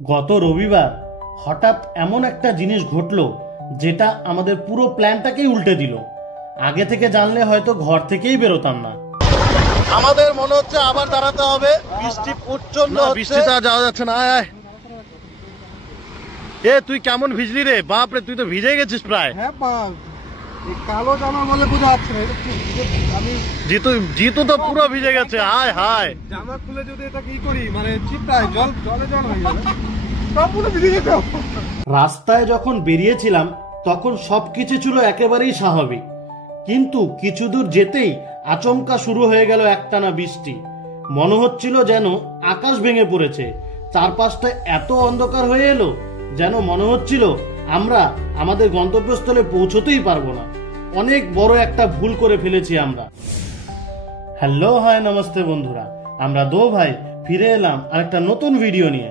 গত রবিবার হঠাৎ এমন একটা জিনিস ঘটলো যেটা আমাদের পুরো প্ল্যানটাকেই উল্টে দিল। আগে থেকে জানলে হয়তো ঘর থেকেই বেরোতাম না। আমাদের মনে হচ্ছে আবার দাঁড়াতে হবে, বৃষ্টি প্রচন্ড, বৃষ্টিতে যাওয়া যাচ্ছে না। আয় এ তুই কেমন ভিজলি রে? বাপরে, তুই তো ভিজে গেছিস প্রায়। হ্যাঁ কালো জামা বলে বোঝা যাচ্ছে না। আমি জিতু তো পুরো ভিজে গেছে। আয় হায়, জামা খুলে যদি এটা কি করি, মানে চিপটায় জলে হয়ে যাবে, সব পুরো ভিজে যেতে। রাস্তায় যখন বেরিয়েছিলাম তখন সবকিছু ছিল একেবারেই স্বাভাবিক, কিন্তু কিছু দূর যেতেই আচমকা শুরু হয়ে গেল একটানা বৃষ্টি। মনে হচ্ছিল যেন আকাশ ভেঙে পড়েছে। চারপাশটা এত অন্ধকার হয়ে এলো যেন মনে হচ্ছিল আমরা আমাদের গন্তব্যস্থলে পৌঁছতেই পারবো না। অনেক বড় একটা ভুল করে ফেলেছি আমরা। হ্যালো, হাই, নমস্তে বন্ধুরা, আমরা দো ভাই ফিরে এলাম আরেকটা নতুন ভিডিও নিয়ে।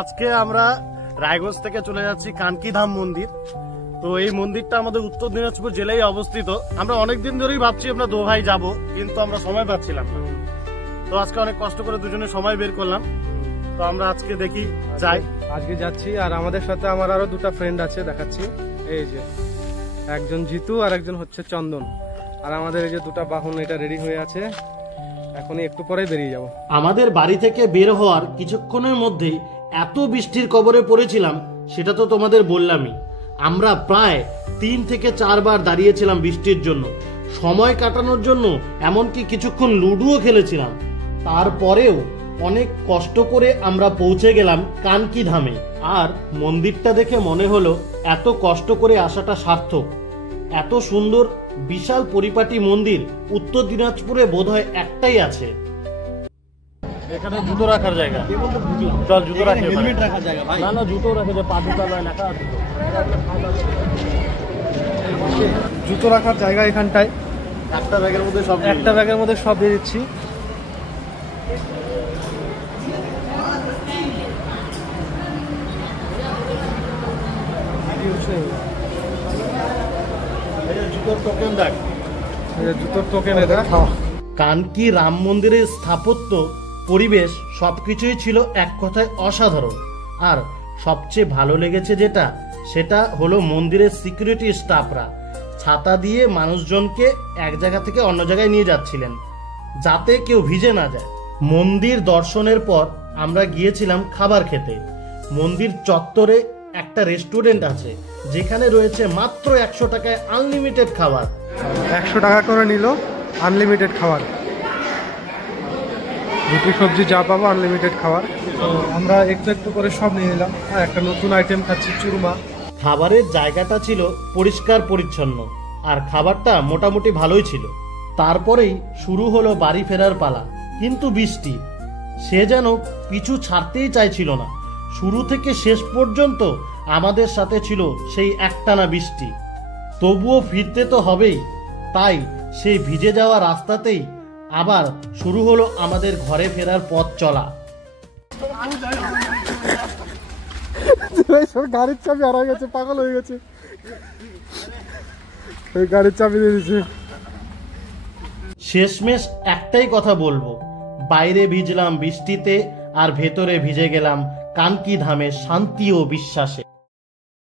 আজকে আমরা রায়গঞ্জ থেকে চলে যাচ্ছি কানকি ধাম মন্দির। তো এই মন্দিরটা আমাদের উত্তর দিনাজপুর জেলায় অবস্থিত। আমরা অনেকদিন ধরেই ভাবছি আমরা দো ভাই যাবো, কিন্তু আমরা সময় পাচ্ছিলাম না। তো আজকে অনেক কষ্ট করে দুজনে সময় বের করলাম। তো আমরা আজকে দেখি যাই। আজকে যাচ্ছি, আর আমাদের সাথে আমার আরো দুটো ফ্রেন্ড আছে, দেখাচ্ছি। এই যে একজন জিতু আর একজন হচ্ছে চন্দন। আর আমাদের এই যে দুটো বাহন এটা রেডি হয়ে আছে, এখনই একটু পরেই বেরিয়ে যাব। আমাদের বাড়ি থেকে বের হওয়ার কিছুক্ষণের মধ্যেই এত বৃষ্টির কবরে পড়েছিলাম, সেটা তো তোমাদের বললামই। আমরা প্রায় 3 থেকে 4 বার দাঁড়িয়েছিলাম বৃষ্টির জন্য, সময় কাটানোর জন্য, এমনকি কিছুক্ষণ লুডুও খেলেছিলাম। তারপরেও অনেক কষ্ট করে আমরা পৌঁছে গেলাম কানকি ধামে। আর মন্দিরটা দেখে মনে হলো এত কষ্ট করে আসাটা সার্থক। এত সুন্দর বিশাল পরিপাটি মন্দির উত্তর দিনাজপুরে বোধহয় একটাই আছে। এখানে জুতো রাখার জায়গা, চল জুতো রাখার জায়গা ভাই। না জুতো রাখে যে পা জুতা লেখা আছে। জুতো রাখার জায়গা এখানটায়। একটা ব্যাগের মধ্যে সব দিয়ে দিচ্ছি। জুতোর টোকেন দেখ, জুতোর টোকেন এটা। কানকি রাম মন্দিরের স্থাপত্য, পরিবেশ সবকিছুই ছিল এক কথায় অসাধারণ। আর সবচেয়ে ভালো লেগেছে সেটা হলো মন্দিরের সিকিউরিটি স্টাফরা ছাতা দিয়ে মানুষজনকে এক জায়গা থেকে অন্য জায়গায় নিয়ে যাচ্ছিলেন, যাতে কেউ ভিজে না যায়। মন্দির দর্শনের পর আমরা গিয়েছিলাম খাবার খেতে। মন্দির চত্বরে একটা রেস্টুরেন্ট আছে, যেখানে রয়েছে মাত্র 100 টাকায় আনলিমিটেড খাবার। 100 টাকা করে নিল আনলিমিটেড খাবার, রুটি সবজি যা পাবো আনলিমিটেড খাবার। তো আমরা একটু একটু করে সব নিয়ে নিলাম। আর একটা নতুন আইটেম খাচ্ছি, চুরমা। খাবারের জায়গাটা ছিল পরিষ্কার পরিচ্ছন্ন, আর খাবারটা মোটামুটি ভালোই ছিল। তারপরেই শুরু হলো বাড়ি ফেরার পালা, কিন্তু বৃষ্টি সে যেন পিছু ছাড়তেই চাইছিল না। শুরু থেকে শেষ পর্যন্ত আমাদের সাথে ছিল সেই একটানা বৃষ্টি। তবুও ফিরতে তো হবেই, তাই সেই ভিজে যাওয়া রাস্তাতেই আবার শুরু হলো আমাদের ঘরে ফেরার পথ চলা। গাড়ির চাবি হারা গেছে, পাগল হয়ে গেছে। গাড়ির চাবি দিয়ে দিচ্ছে। শেষমেশ একটাই কথা বলবো, বাইরে ভিজলাম বৃষ্টিতে আর ভেতরে ভিজে গেলাম কানকি ধামের শান্তি ও বিশ্বাসে।